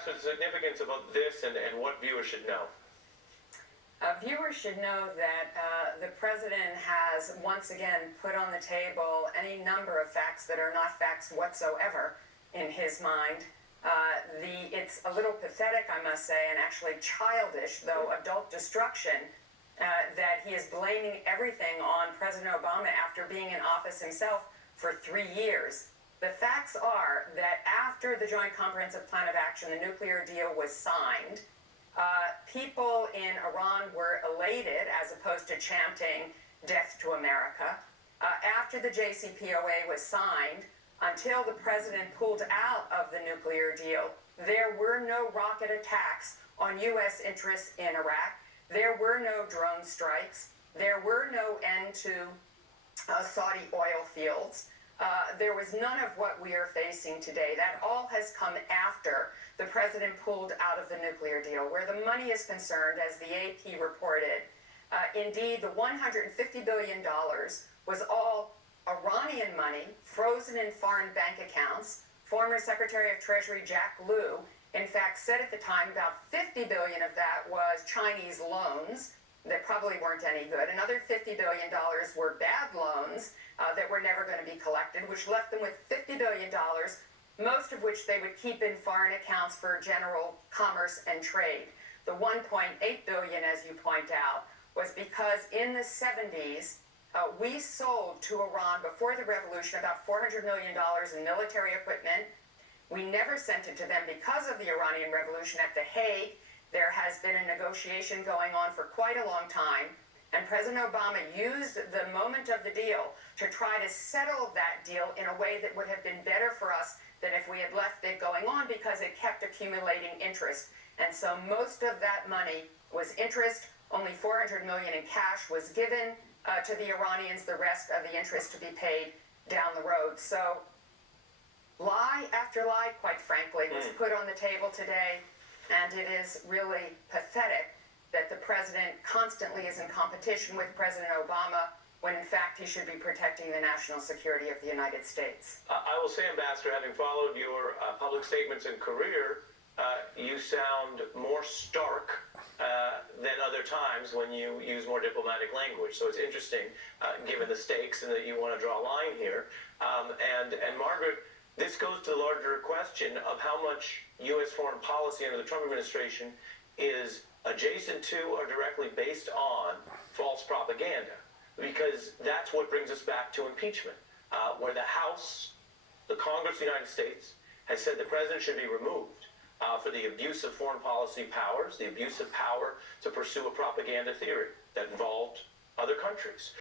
Ambassador, the significance of this and what viewers should know? Viewers should know that the president has once again put on the table any number of facts that are not facts whatsoever in his mind. It's a little pathetic, I must say, and actually childish, though adult destruction, that he is blaming everything on President Obama after being in office himself for 3 years. The facts are that after the Joint Comprehensive Plan of Action, the nuclear deal was signed, people in Iran were elated as opposed to chanting death to America. After the JCPOA was signed, until the president pulled out of the nuclear deal, there were no rocket attacks on U.S. interests in Iraq. There were no drone strikes. There were no end to Saudi oil fields. There was none of what we are facing today. That all has come after the president pulled out of the nuclear deal. Where the money is concerned, as the AP reported, indeed, the $150 billion was all Iranian money frozen in foreign bank accounts. Former Secretary of Treasury Jack Lew, in fact, said at the time about $50 billion of that was Chinese loans that probably weren't any good. Another $50 billion were bad loans that were never going to be collected, which left them with $50 billion, most of which they would keep in foreign accounts for general commerce and trade. The $1.8 billion, as you point out, was because in the 70s, we sold to Iran before the revolution about $400 million in military equipment. We never sent it to them because of the Iranian Revolution at The Hague. There has been a negotiation going on for quite a long time, and President Obama used the moment of the deal to try to settle that deal in a way that would have been better for us than if we had left it going on, because it kept accumulating interest. And so most of that money was interest. Only $400 million in cash was given to the Iranians, the rest of the interest to be paid down the road. So lie after lie, quite frankly, was put on the table today, and it is really pathetic that the president constantly is in competition with President Obama when in fact he should be protecting the national security of the United States. I will say, Ambassador, having followed your public statements and career, you sound more stark than other times when you use more diplomatic language. So it's interesting, given the stakes and that you want to draw a line here. And Margaret, this goes to the larger question of how much U.S. foreign policy under the Trump administration is adjacent to or directly based on false propaganda, because that's what brings us back to impeachment, where the House, the Congress of the United States, has said the president should be removed for the abuse of foreign policy powers, the abuse of power to pursue a propaganda theory that involved other countries.